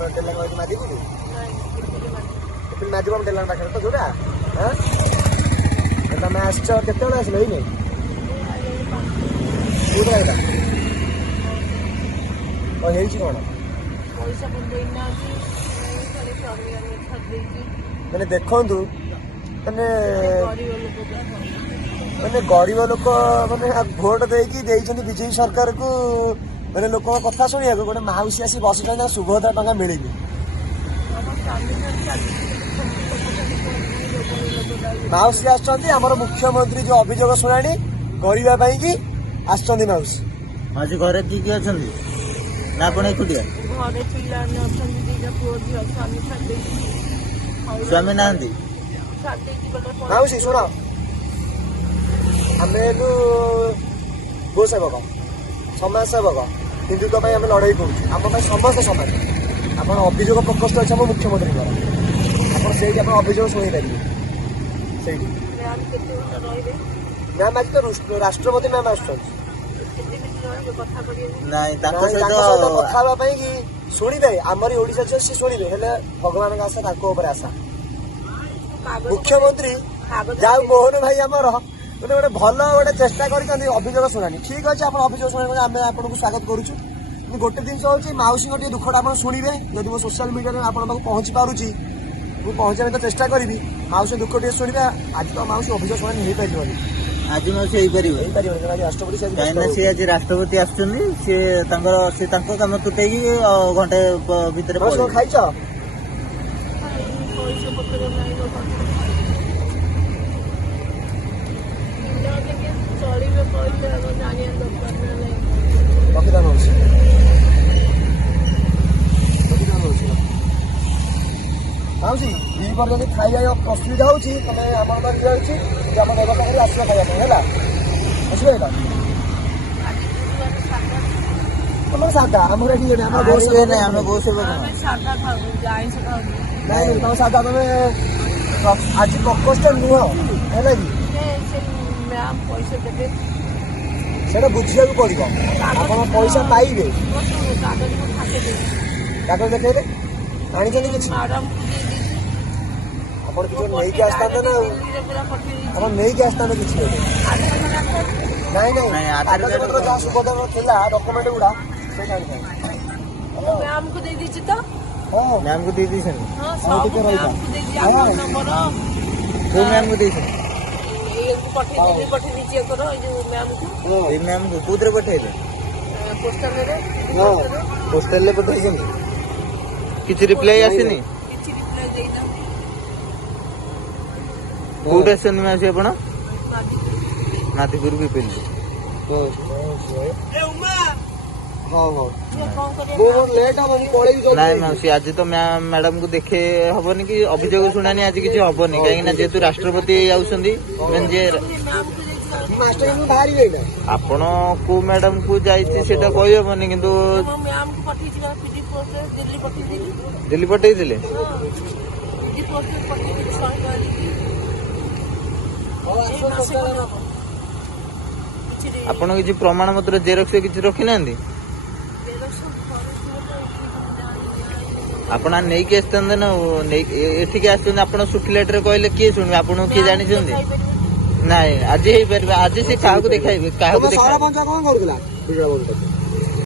टेला मादी माध्यम टेला पाखे तो जोड़ा हाँ तुम आस के आसल ही कौन है कौन मैंने देखु मैंने मैंने गरीब लोक मैंने भोट देकी विजेपी सरकार को मैंने लोक कथा शुणा गोटे मौसी आसी बस 16,000 टका मिले मौसी आमर मुख्यमंत्री जो अभियोग शुणाणी करने की आसुच्च मौसी आज घर किए अच्छा ना आप एकुटिया स्वामी ना मौसी शुण आम गो सेवक समाज सेवक हिंदुत्व आम लड़ाई करूँ आम समस्त सामान आप अभियोग प्रकोष्ठ अच्छे आम मुख्यमंत्री आप अभियोग शुणी पारे मैम आज तो राष्ट्रपति मैम आस कथा शुणे आमरी ओडिशा जो सी शुणे हेले भगवान का आशा आशा मुख्यमंत्री जाऊ मोहन भाई आमर गोटे गोटे भल गोटे चेष्टा कर अभियोग शुणानी ठीक अच्छे आप अभियोग शुणा आम आपको स्वागत करुचु गोटे जिन हूँ मौसी दुखटा आप शुणे जब मो सोशल मीडिया में आपको पहुँची पार्टी मुझे पहुँचा तो चेष्टा करी मौसी दुख टे शुणा आज तो मौसी अभियोग शुणा नहीं पार आज मौसी राष्ट्रपति सी आज राष्ट्रपति आम तुटे घंटे भितर खाई रखिदा मौसी मौसी दीपर जब खाଇବା असुविधा होती तुम आम रही आम व्यवस्था कर आस खाया है बुझल तुम सादा आम गो सेवक तुम सादा तुम आज प्रकोष्ठ नुह है कि बुझा पड़ो आप पैसा पाइबे कागज देखे आनी कि ଆପଣ କିଛି ନେଇକି ଆସିଥାନ୍ତେ ନା ଆପଣ ନେଇକି ଆସିଥାନ୍ତେ କିଛି ନାଇଁ ନାଇଁ କାଗଜପତ୍ର ଯାହା ସୁବିଧା ଥିଲା ଡକୁମେଣ୍ଟ ଗୁଡା ସେଇଟା ମ୍ୟାମକୁ ଦେଇ ଦେଇଛି ତ ହଁ ମ୍ୟାମକୁ ଦେଇ ଦେଇଛନ୍ତି ହଁ ଟିକେ ରହିଥା ନମ୍ବର କୋଉ ମ୍ୟାମକୁ ଦେଇଛନ୍ତି ପଠେଇ ଦେଇଛି ଏକର ଏଇ ଯୋଉ ମ୍ୟାମକୁ ଏଇ ମ୍ୟାମକୁ କୋଉଥିରେ ପଠେଇଲେ ପୋଷ୍ଟାଲରେ ପଠେଇଛନ୍ତି କିଛି ରିପ୍ଲାଇ ଆସିନି କିଛି ରିପ୍ଲାଇ ଦେଇନା କୋଉଠି ଆସିଛନ୍ତି ମାଉସୀ ଆପଣ ନାତିପୁର ପିପିଲି ନାଇଁ ମାଉସୀ ଆଜି ତ ମ୍ୟାଡାମ କୁ ଦେଖେ ହବନି କି ଅଭିଯୋଗ ଶୁଣାନି ଆଜି କିଛି ହବନି କାହିଁକି ନା ଯେହେତୁ ରାଷ୍ଟ୍ରପତି ଆଉଛନ୍ତି ଆପଣ କୋଉ ମ୍ୟାଡାମ କୁ ଯାଇଛି ସେଇଟା କହିହବନି କିନ୍ତୁ ଦିଲ୍ଲୀ ପଠେଇଥିଲେ ଆପଣ କିଛି ପ୍ରମାଣ ପତ୍ର ଜେରକ୍ସ କିଛି ରଖିନାହାନ୍ତି ଆପଣ ନେଇକି ଆସିଥାନ୍ତେ ନା ଏଠିକି ଆସିଛନ୍ତି ଆପଣ ଶୁଖିଲାଟରେ କହିଲେ କିଏ ଶୁଣିବେ ଆପଣଙ୍କୁ କିଏ ଜାଣିଛନ୍ତି ନାଇଁ ଆଜି ହେଇପାରିବ ଆଜି ସେ କାହାକୁ ଦେଖାଇବେ କାହାକୁ ସରପଞ୍ଚ କଣ କରୁଥିଲା